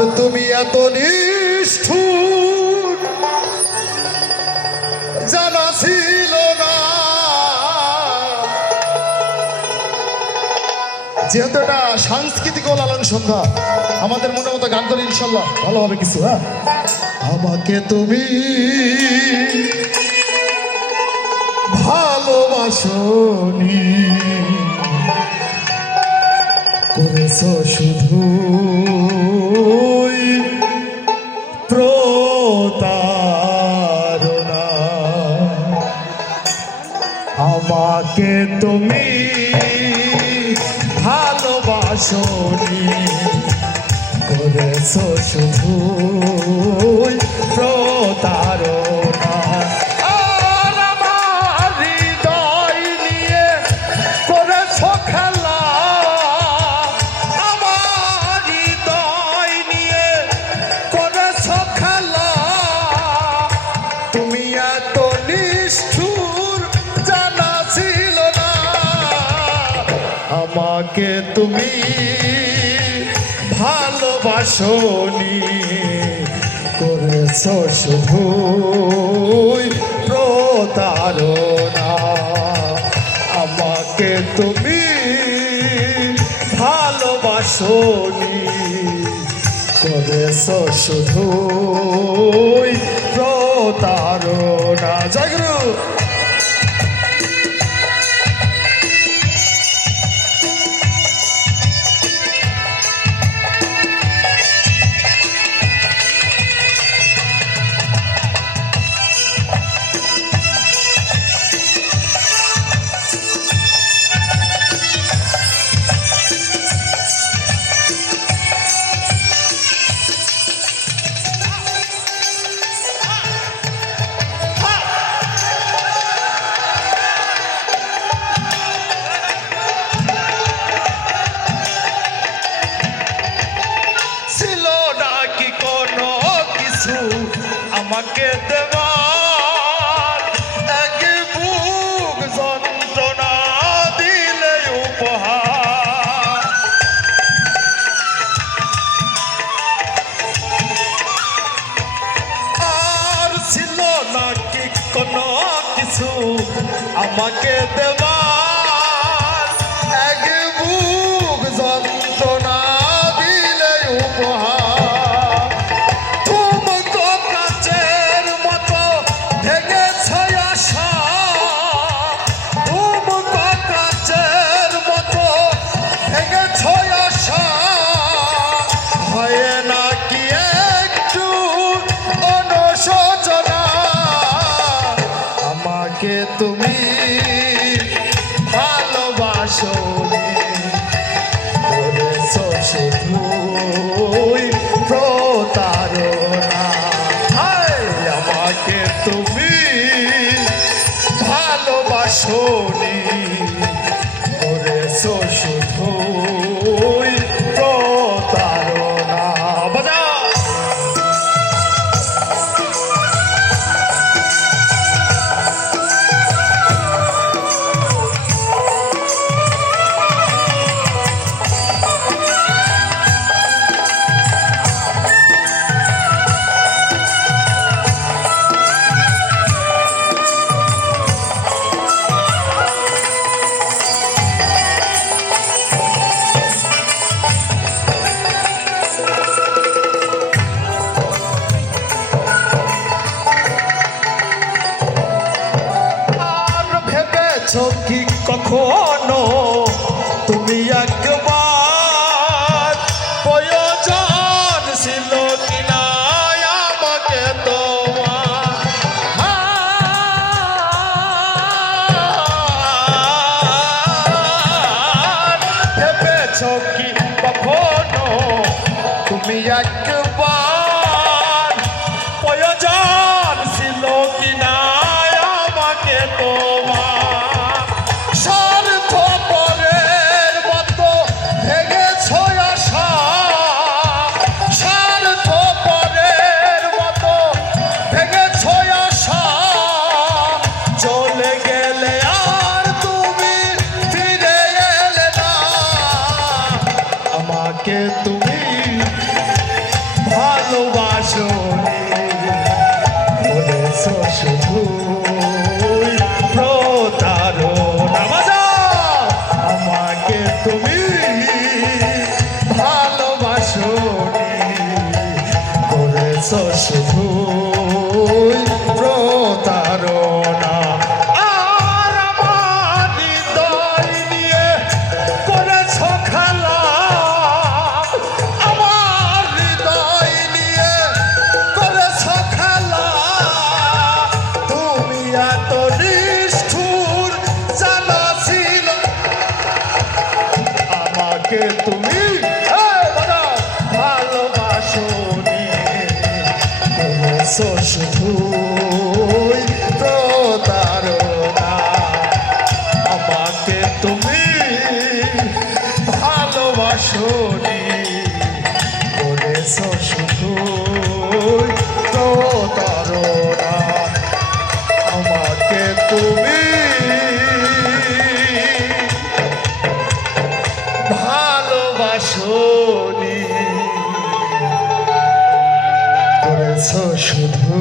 আর তুমি এত নিষ্ঠুর জানা ছিল না। যেহেতু এটা সাংস্কৃতিক ও লালন সন্ধ্যা, আমাদের মনে মতো গান করি, ইনশাল্লাহ ভালো হবে কিছু। হ্যাঁ, আমাকে তুমি ভালোবাসনি, করেছো শুধু প্রতারণা। আমাকে তুমি ভালোবাসনি, করেছো শুধু প্রতারণা। আর আমার হৃদয় নিয়ে করেছো খেলা, আমার হৃদয় নিয়ে করেছো খেলা। তুমি এত নিষ্ঠুর জানা ছিল না। আমাকে তুমি ভালোবাসনি, করেছো শুধু প্রতারণা। আমাকে তুমি ভালোবাসনি, করেছো শুধু প্রতারণা। জয় গুরু। আমাকে দেবার এক বুক যন্ত্রণা দিলে উপহার। আর ছিল নাকি কোনো কিছু আমাকে দেবার এক বুক যন্ত্রণা দিলে উপহার। আমাকে তুমি ভালোবাসনি, করেছো শুধু প্রতারণা। আমাকে তুমি ভালোবাসনি, করেছো শুধু প্রতারণা। বাজা। কি কখনো তুমি একবার প্রয়োজন ছিল কিনা আমাকে তোমার? ভেবেছ কি কখনো তুমি একবার প্রয়োজন ছিল কিনা আমাকে তোমার? আমাকে তুমি তুমি ভালোবাসনি করেছ শুধু প্রতারণা আর আমার হৃদয় নিয়ে করেছ খেলা আমার হৃদয় নিয়ে করেছ খেলা তুমি এত নিষ্ঠুর জানা ছিল আমাকে তুমি ভালোবাসনি করেছ শুধু প্রতারণা আমাকে তুমি ভালোবাসনি করেছ শুধু প্রতারণা আমাকে তুমি ভালোবাসনি করেছ শুধু